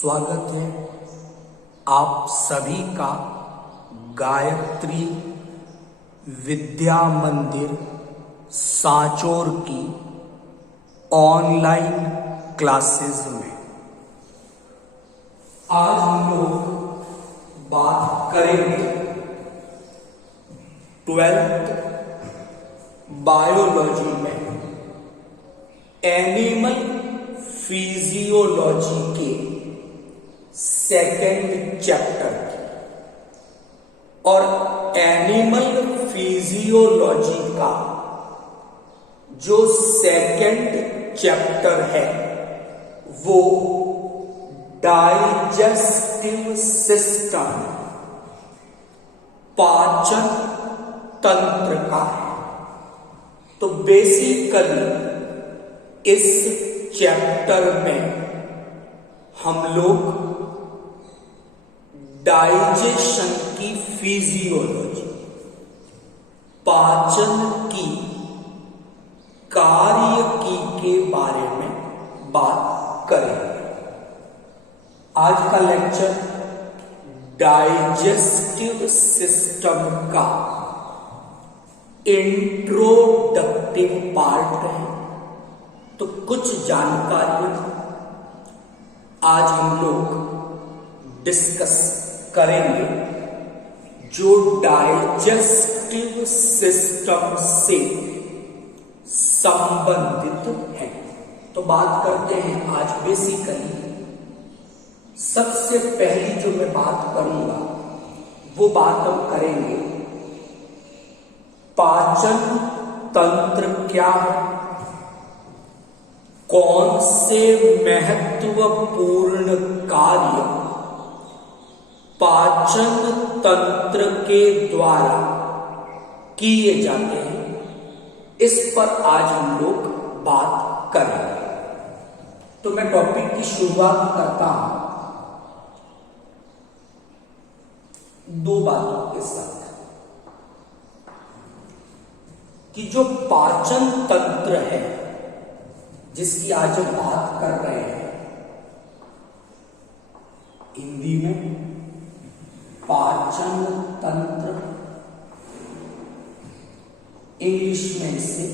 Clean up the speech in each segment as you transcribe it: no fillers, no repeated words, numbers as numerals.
स्वागत है आप सभी का गायत्री विद्या मंदिर सांचौर की ऑनलाइन क्लासेस में। आज हम लोग बात करेंगे 12th बायोलॉजी में एनिमल फिजियोलॉजी के सेकेंड चैप्टर और एनिमल फिजियोलॉजी का जो सेकेंड चैप्टर है वो डाइजेस्टिव सिस्टम पाचन तंत्र का है। तो बेसिकली इस चैप्टर में हम लोग डाइजेशन की फिजियोलॉजी, पाचन की कार्यकी के बारे में बात करेंगे। आज का लेक्चर डाइजेस्टिव सिस्टम का इंट्रोडक्टिव पार्ट है। तो कुछ जानकारियां आज हम लोग डिस्कस करेंगे जो डाइजेस्टिव सिस्टम से संबंधित है। तो बात करते हैं आज बेसिकली सबसे पहली जो मैं बात करूंगा वो बात हम करेंगे पाचन तंत्र क्या है, कौन से महत्वपूर्ण कार्य पाचन तंत्र के द्वारा किए जाते हैं, इस पर आज हम लोग बात करेंगे। तो मैं टॉपिक की शुरुआत करता हूं दो बातों के साथ कि जो पाचन तंत्र है जिसकी आज हम बात कर रहे हैं, हिंदी में पाचन तंत्र, इंग्लिश में इसे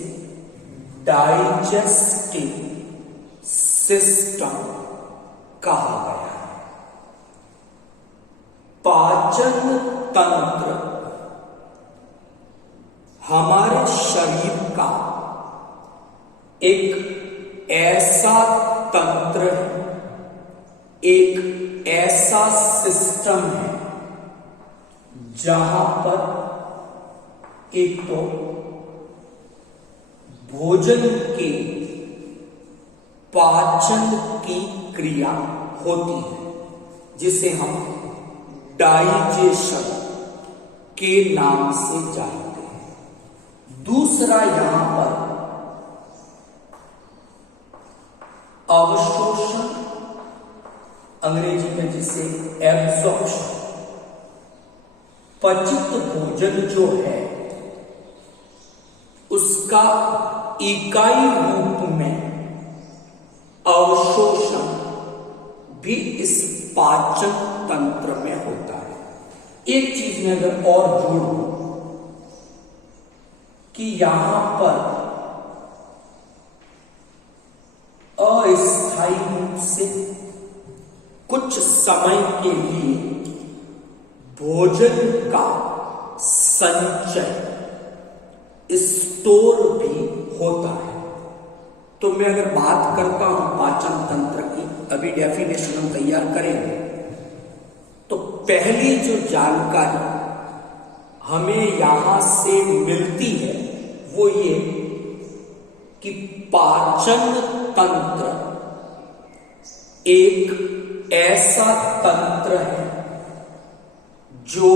डाइजेस्टिव सिस्टम कहा गया है। पाचन तंत्र हमारे शरीर का एक ऐसा तंत्र है, एक ऐसा सिस्टम है जहां पर एक तो भोजन के पाचन की क्रिया होती है जिसे हम डाइजेशन के नाम से जानते हैं। दूसरा यहां पर अवशोषण, अंग्रेजी में जिसे एब्जॉर्प्शन, पचित भोजन जो है उसका इकाई रूप में अवशोषण भी इस पाचन तंत्र में होता है। एक चीज में अगर और जोड़ दूं कि यहां पर अस्थायी रूप से कुछ समय के लिए भोजन का संचय, स्टोर भी होता है। तो मैं अगर बात करता हूं पाचन तंत्र की, अभी डेफिनेशन हम तैयार करेंगे, तो पहली जो जानकारी हमें यहां से मिलती है वो ये कि पाचन तंत्र एक ऐसा तंत्र है जो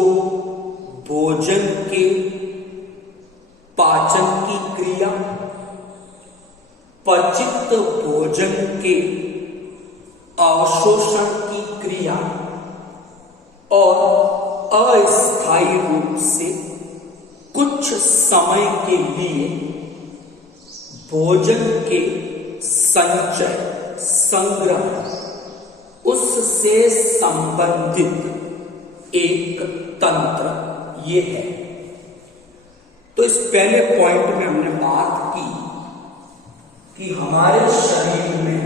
भोजन के पाचन की क्रिया, पचित भोजन के अवशोषण की क्रिया और अस्थायी रूप से कुछ समय के लिए भोजन के संचय, संग्रह, उससे संबंधित एक तंत्र ये है। तो इस पहले पॉइंट में हमने बात की कि हमारे शरीर में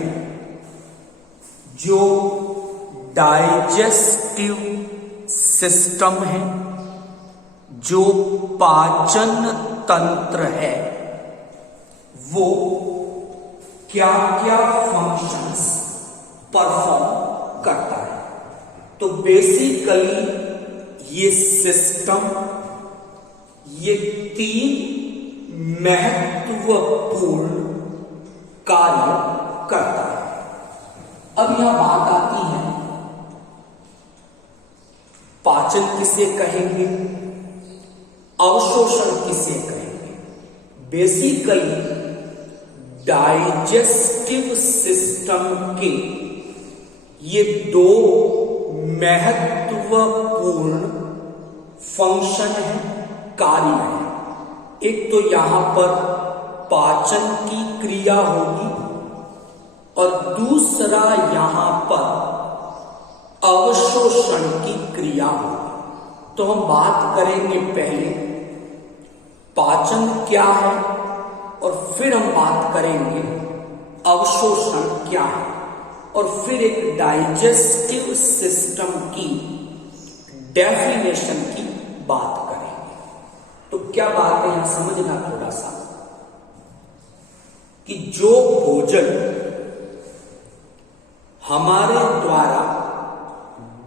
जो डाइजेस्टिव सिस्टम है, जो पाचन तंत्र है, वो क्या क्या फंक्शंस परफॉर्म करता है। तो बेसिकली ये सिस्टम, ये 3 महत्वपूर्ण कार्य करता है। अब यहां बात आती है, पाचन किसे कहेंगे, अवशोषण किसे कहेंगे। बेसिकली डाइजेस्टिव सिस्टम के ये 2 महत्वपूर्ण फंक्शन है, कार्य है। एक तो यहां पर पाचन की क्रिया होगी और दूसरा यहां पर अवशोषण की क्रिया होगी। तो हम बात करेंगे पहले पाचन क्या है और फिर हम बात करेंगे अवशोषण क्या है, और फिर एक डाइजेस्टिव सिस्टम की डेफिनेशन की बात करेंगे। तो क्या बात है यहां समझना थोड़ा सा, कि जो भोजन हमारे द्वारा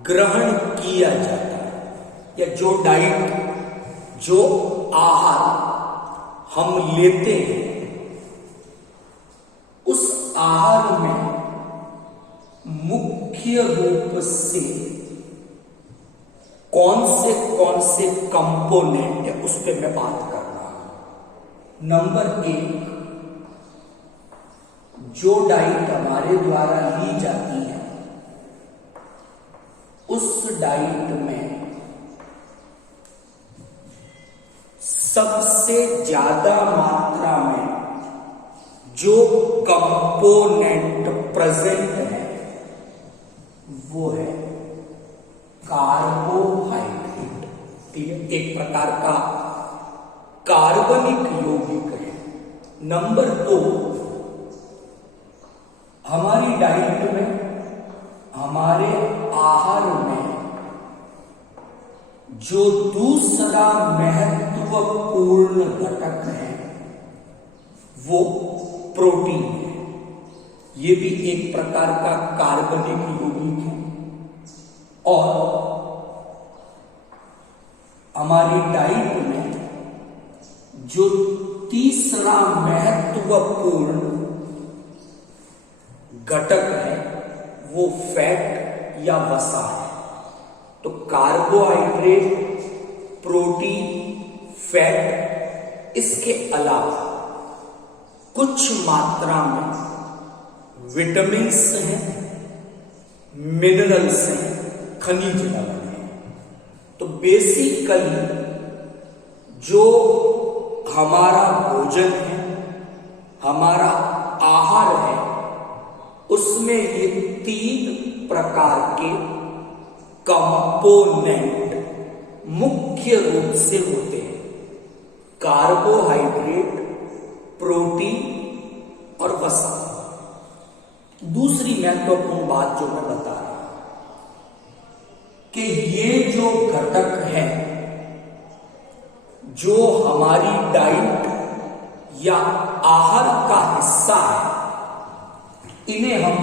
ग्रहण किया जाता है, या जो डाइट, जो आहार हम लेते हैं, उस आहार में मुख्य रूप से कौन से कंपोनेंट है, उस पर मैं बात कर रहा हूं। नंबर 1, जो डाइट हमारे द्वारा ली जाती है, उस डाइट में सबसे ज्यादा मात्रा में जो कंपोनेंट प्रेजेंट है वो है कार्बोहाइड्रेट। ठीक है, एक प्रकार का कार्बनिक यौगिक है। नंबर 2, हमारी डाइट में, हमारे आहार में जो दूसरा महत्वपूर्ण घटक है वो प्रोटीन है। ये भी एक प्रकार का कार्बनिक यौगिक है। और हमारी डाइट में जो तीसरा महत्वपूर्ण घटक है वो फैट या वसा है। तो कार्बोहाइड्रेट, प्रोटीन, फैट, इसके अलावा कुछ मात्रा में विटामिन्स हैं, मिनरल्स हैं, खनिज लवण हैं। तो बेसिकली जो हमारा भोजन है, हमारा आहार है, उसमें ये 3 प्रकार के कंपोनेंट मुख्य रूप से होते हैं: कार्बोहाइड्रेट, प्रोटीन और वसा। दूसरी महत्वपूर्ण बात जो मैं बता रहा हूं कि ये जो घटक है, जो हमारी डाइट या आहार का हिस्सा है, इन्हें हम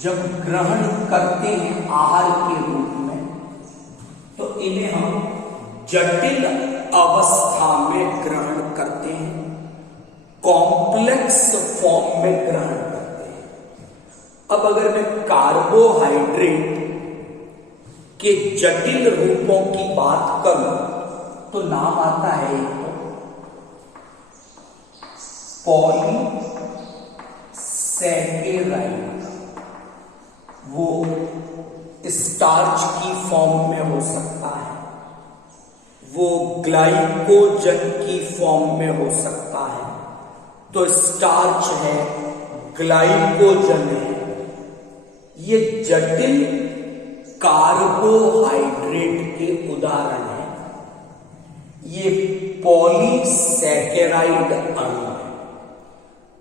जब ग्रहण करते हैं आहार के रूप में, तो इन्हें हम जटिल अवस्था में ग्रहण करते हैं, कॉम्प्लेक्स फॉर्म में ग्रहण करते हैं। अब अगर मैं कार्बोहाइड्रेट के जटिल रूपों की बात करूं तो नाम आता है एक पॉलीसैकेराइड। वो स्टार्च की फॉर्म में हो सकता है, वो ग्लाइकोजन की फॉर्म में हो सकता है। तो स्टार्च है, ग्लाइकोजन है, ये जटिल कार्बोहाइड्रेट के उदाहरण हैं। ये पॉलीसैकेराइड अणु है।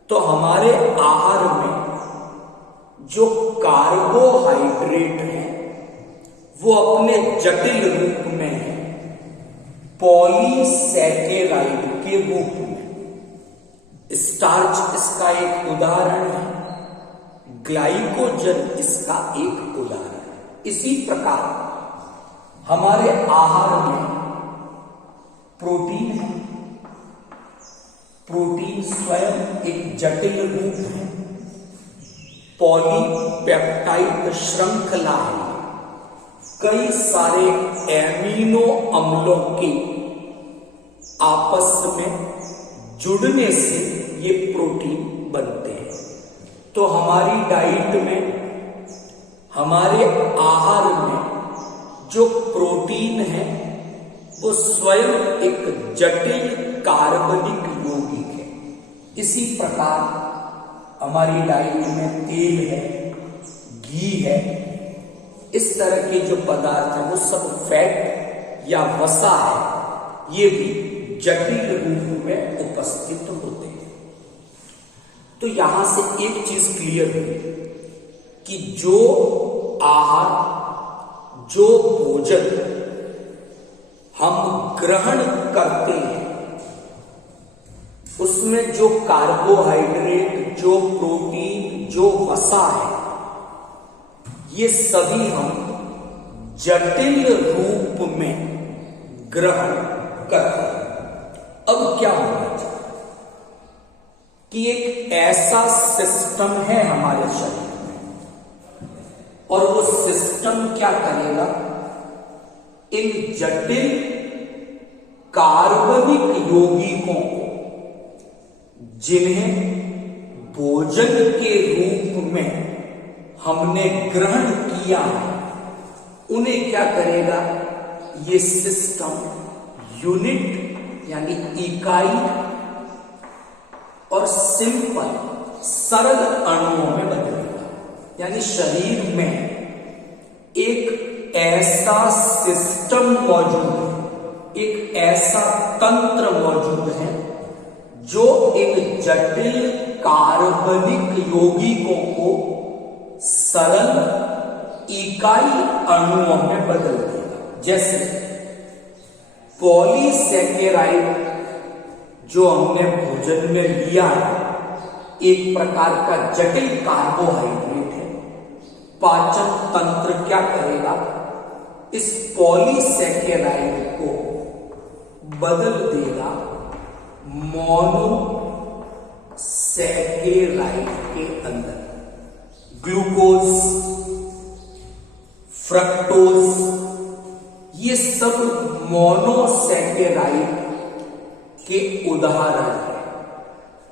तो हमारे आहार में जो कार्बोहाइड्रेट है वो अपने जटिल रूप में है पॉलीसैकेराइड के रूप में। स्टार्च इसका एक उदाहरण है, ग्लाइकोजन इसका एक उदाहरण है। इसी प्रकार हमारे आहार में प्रोटीन है। प्रोटीन स्वयं एक जटिल रूप है, पॉलीपेप्टाइड श्रृंखला है। कई सारे एमिनो अम्लों के आपस में जुड़ने से ये प्रोटीन बनते हैं। तो हमारी डाइट में, हमारे आहार में जो प्रोटीन है वो स्वयं एक जटिल कार्बनिक यौगिक है। इसी प्रकार हमारी डाइट में तेल है, घी है, इस तरह के जो पदार्थ है वो सब फैट या वसा है, ये भी जटिल रूप में उपस्थित होते हैं। तो यहां से एक चीज क्लियर हुई कि जो आहार, जो भोजन हम ग्रहण करते हैं उसमें जो कार्बोहाइड्रेट, जो प्रोटीन, जो वसा है, ये सभी हम जटिल रूप में ग्रहण करते हैं। अब क्या होना चाहिए कि एक ऐसा सिस्टम है हमारे शरीर में और वो सिस्टम क्या करेगा, इन जटिल कार्बनिक यौगिकों को जिन्हें भोजन के रूप में हमने ग्रहण किया है, उन्हें क्या करेगा, ये सिस्टम यूनिट यानी इकाई और सिंपल सरल अणुओं में बदलेगा। यानी शरीर में एक ऐसा सिस्टम मौजूद है, एक ऐसा तंत्र मौजूद है जो इन जटिल कार्बनिक यौगिकों को सरल इकाई अणुओं में बदल देगा। जैसे पॉलीसैकेराइड जो हमने भोजन में लिया है, एक प्रकार का जटिल कार्बोहाइड्रेट है। पाचन तंत्र क्या करेगा, इस पॉलीसैकेराइड को बदल देगा मोनोसैकेराइड के अंदर। ग्लूकोज, फ्रक्टोज, ये सब मोनोसैकेराइड के उदाहरण है।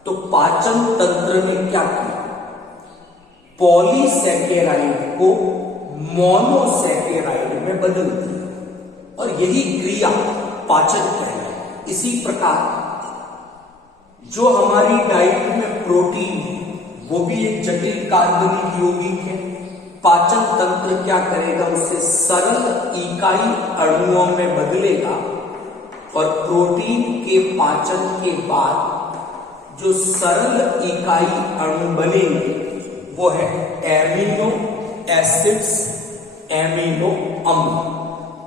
तो पाचन तंत्र ने क्या किया, पॉलीसैकेराइड को मोनोसैकेराइड में बदल दिया और यही क्रिया पाचन कहलाती। इसी प्रकार जो हमारी डाइट में प्रोटीन है वो भी एक जटिल कार्बनिक यौगिक है। पाचन तंत्र क्या करेगा, उसे सरल इकाई अणुओं में बदलेगा और प्रोटीन के पाचन के बाद जो सरल इकाई अणु बनेंगे वो है एमिनो एसिड्स, एमिनो अम्ल।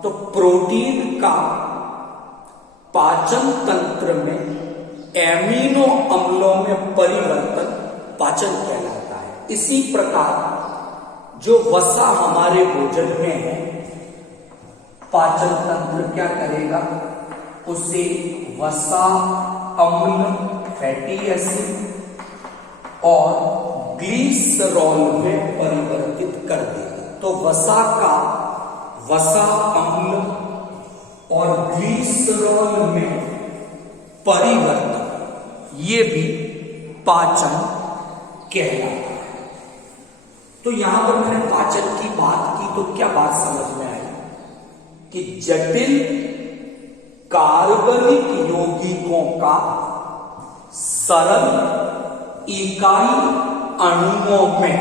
तो प्रोटीन का पाचन तंत्र में एमिनो अम्लों में परिवर्तन पाचन कहलाता है। इसी प्रकार जो वसा हमारे भोजन में है, पाचन तंत्र क्या करेगा, उसे वसा अम्ल, फैटी एसिड और ग्लिसरॉल में परिवर्तित कर देगा। तो वसा का वसा अम्ल और ग्लिसरॉल में परिवर्तन, ये भी पाचन कहलाता है। तो यहां पर मैंने पाचन की बात की तो क्या बात समझ में आई कि जटिल कार्बनिक यौगिकों का सरल इकाई अणुओं में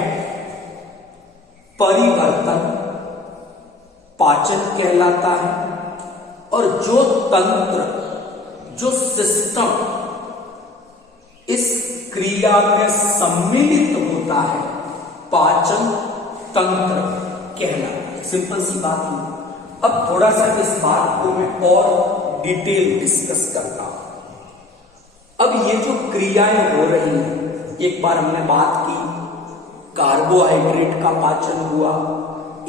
परिवर्तन पाचन कहलाता है। और जो तंत्र, जो सिस्टम इस क्रिया में सम्मिलित होता है, पाचन तंत्र कहलाता है। सिंपल सी बात है। अब थोड़ा सा इस बात को मैं और डिटेल डिस्कस करता हूं। अब ये जो क्रियाएं हो रही हैं, एक बार हमने बात की कार्बोहाइड्रेट का पाचन हुआ,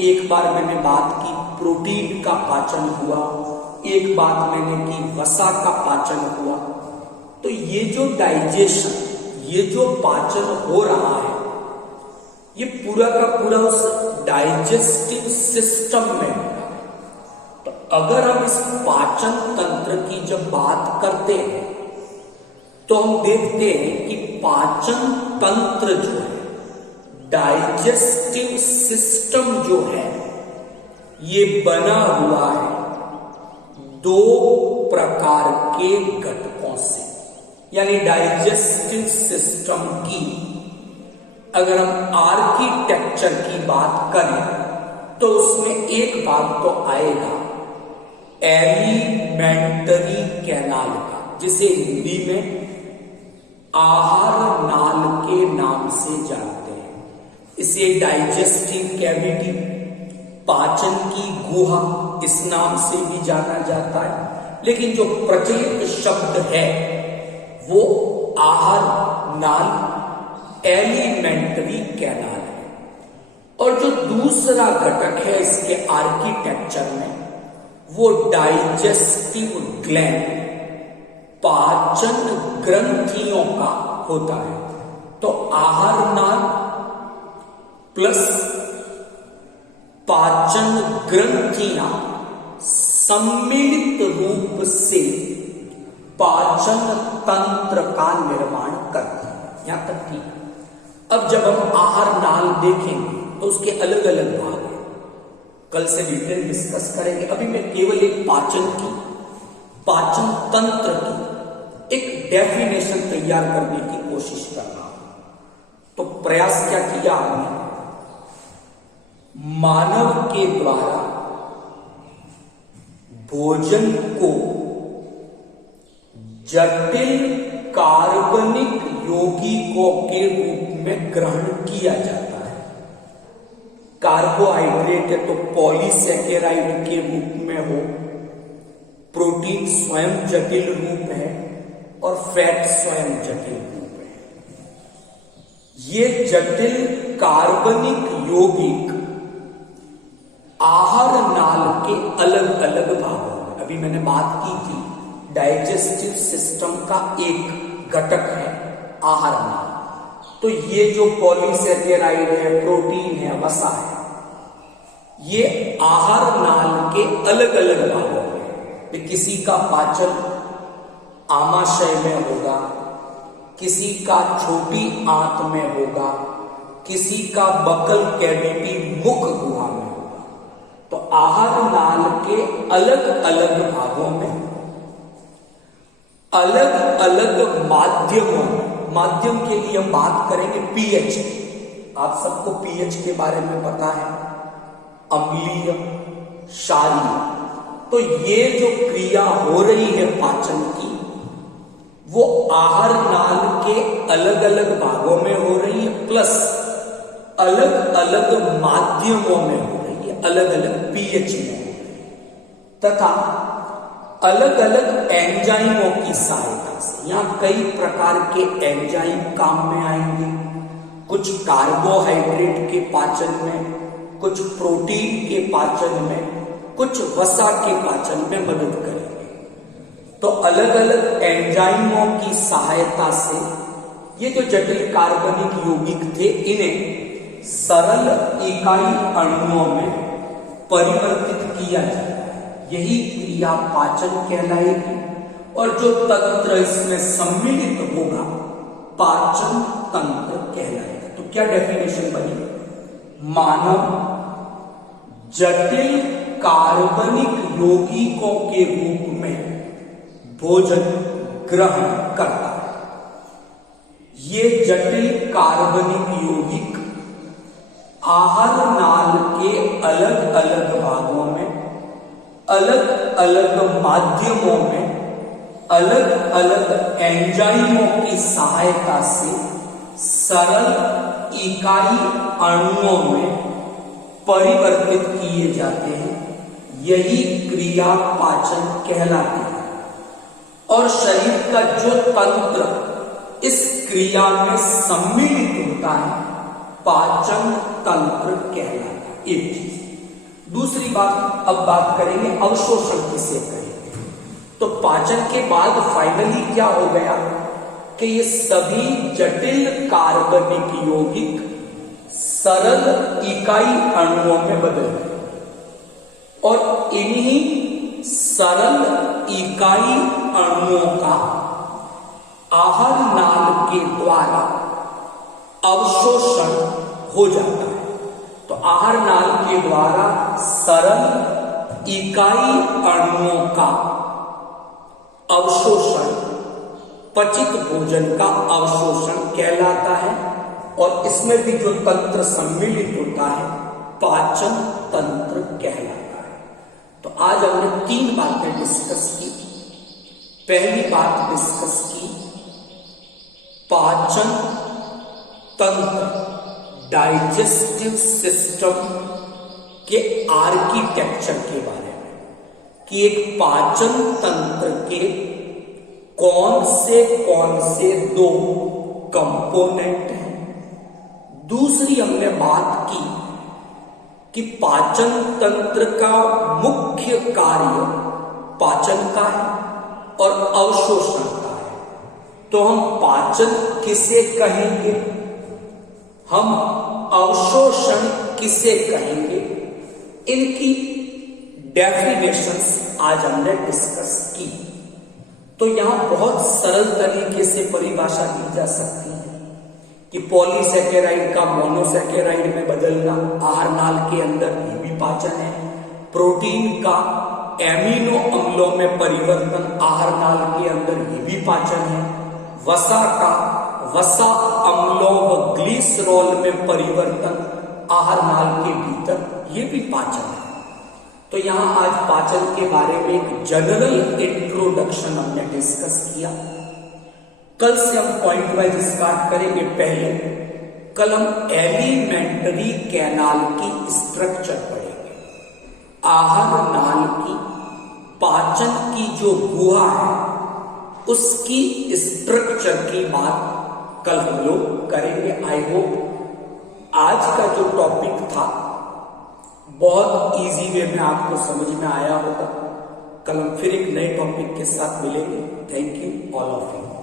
एक बार मैंने बात की प्रोटीन का पाचन हुआ, एक बात मैंने की वसा का पाचन हुआ। तो ये जो डाइजेशन, ये जो पाचन हो रहा है, ये पूरा का पूरा उस डाइजेस्टिव सिस्टम में है। तो अगर हम इस पाचन तंत्र की जब बात करते हैं तो हम देखते हैं कि पाचन तंत्र जो है, डाइजेस्टिव सिस्टम जो है, ये बना हुआ है दो प्रकार के घटकों से। यानी डाइजेस्टिव सिस्टम की अगर हम आर्किटेक्चर की बात करें तो उसमें एक भाग तो आएगा एलिमेंटरी कैनाल का, जिसे हिंदी में आहार नाल के नाम से जानते हैं। इसे डाइजेस्टिव कैविटी, पाचन की गुहा इस नाम से भी जाना जाता है, लेकिन जो प्रचलित शब्द है वो आहार नाल, एलिमेंटरी कैनाल है। और जो दूसरा घटक है इसके आर्किटेक्चर में, वो डाइजेस्टिव ग्लैंड, पाचन ग्रंथियों का होता है। तो आहार नाल प्लस पाचन ग्रंथियां सम्मिलित रूप से पाचन तंत्र का निर्माण करती है। यहां तक ठीक। अब जब हम आहार नाल देखेंगे तो उसके अलग अलग भाग हैं, कल से डिटेल डिस्कस करेंगे। अभी मैं केवल एक पाचन पाचन तंत्र की एक डेफिनेशन तैयार करने की कोशिश कर रहा हूं। तो प्रयास क्या किया हमने, मानव के द्वारा भोजन को जटिल कार्बनिक यौगिकों के रूप में ग्रहण किया जाता है। कार्बोहाइड्रेट है तो पॉलीसैकेराइड के रूप में हो, प्रोटीन स्वयं जटिल रूप है और फैट स्वयं जटिल रूप है। ये जटिल कार्बनिक यौगिक आहार नाल के अलग अलग भागों में, अभी मैंने बात की थी डाइजेस्टिव सिस्टम का एक घटक है आहार नाल। तो ये जो पॉलीसैकेराइड है, प्रोटीन है, वसा है, ये आहार नाल के अलग अलग भागों में। किसी का पाचन आमाशय में होगा, किसी का छोटी आंत में होगा, किसी का बकल कैविटी मुख गुहा में होगा। तो आहार नाल के अलग अलग भागों में अलग अलग माध्यमों, माध्यम के लिए हम बात करेंगे पीएच। आप सबको पीएच के बारे में पता है, अम्लीय, क्षारीय। तो ये जो क्रिया हो रही है पाचन की, वो आहार नाल के अलग अलग भागों में हो रही है, प्लस अलग अलग माध्यमों में हो रही है, अलग अलग पीएच में, तथा अलग अलग एंजाइमों की सहायता से। यहां कई प्रकार के एंजाइम काम में आएंगे, कुछ कार्बोहाइड्रेट के पाचन में, कुछ प्रोटीन के पाचन में, कुछ वसा के पाचन में मदद करेंगे। तो अलग अलग एंजाइमों की सहायता से ये जो जटिल कार्बनिक यौगिक थे, इन्हें सरल इकाई अणुओं में परिवर्तित किया जाता है। यही क्रिया पाचन कहलाएगी। और जो तंत्र इसमें सम्मिलित होगा, पाचन तंत्र कहलाएगा। तो क्या डेफिनेशन बनी, मानव जटिल कार्बनिक यौगिकों के रूप में भोजन ग्रहण करता है। ये जटिल कार्बनिक यौगिक आहार नाल के अलग अलग भागों में, अलग अलग माध्यमों में, अलग अलग एंजाइमों की सहायता से सरल इकाई अणुओं में परिवर्तित किए जाते हैं। यही क्रिया पाचन कहलाती है। और शरीर का जो तंत्र इस क्रिया में सम्मिलित होता है पाचन तंत्र कहलाता है। एक चीज। दूसरी बात, अब बात करेंगे अवशोषण किसे कहेंगे। तो पाचन के बाद फाइनली क्या हो गया कि ये सभी जटिल कार्बनिक यौगिक सरल इकाई अणुओं में बदल गए और इन्हीं सरल इकाई अणुओं का आहार नाल के द्वारा अवशोषण हो जाता है। तो आहार नाल के द्वारा सरल इकाई अणुओं का अवशोषण पचित भोजन का अवशोषण कहलाता है। और इसमें भी जो तंत्र सम्मिलित होता है पाचन तंत्र कहलाता है। तो आज हमने 3 बातें डिस्कस की। पहली बात डिस्कस की पाचन तंत्र, डाइजेस्टिव सिस्टम के आर्किटेक्चर के बारे में कि एक पाचन तंत्र के कौन से 2 कंपोनेंट हैं। दूसरी हमने बात की कि पाचन तंत्र का मुख्य कार्य पाचन का है और अवशोषण का है। तो हम पाचन किसे कहेंगे, हम अवशोषण किसे कहेंगे, इनकी डेफिनेशंस आज हमने डिस्कस की। तो यहां बहुत सरल तरीके से परिभाषा दी जा सकती है कि पॉलीसैकेराइड का मोनोसैकेराइड में बदलना आहार नाल के अंदर ये भी पाचन है। प्रोटीन का एमिनो अम्लों में परिवर्तन आहार नाल के अंदर ये भी पाचन है। वसा का वसा अम्लों व ग्लिसरॉल में परिवर्तन आहार नाल के भीतर ये भी पाचन है। तो यहां आज पाचन के बारे में एक जनरल इंट्रोडक्शन हमने डिस्कस किया। कल से हम पॉइंट वाइज स्टार्ट करेंगे। पहले कल हम एलिमेंट्री कैनाल की स्ट्रक्चर पढ़ेंगे। आहार नाल की पाचन की जो गुहा है उसकी स्ट्रक्चर की बात कल हम लोग करेंगे। आई होप आज का जो टॉपिक था बहुत इजी वे में आपको समझ में आया होगा। कल हम फिर एक नए टॉपिक के साथ मिलेंगे। Thank you all of you.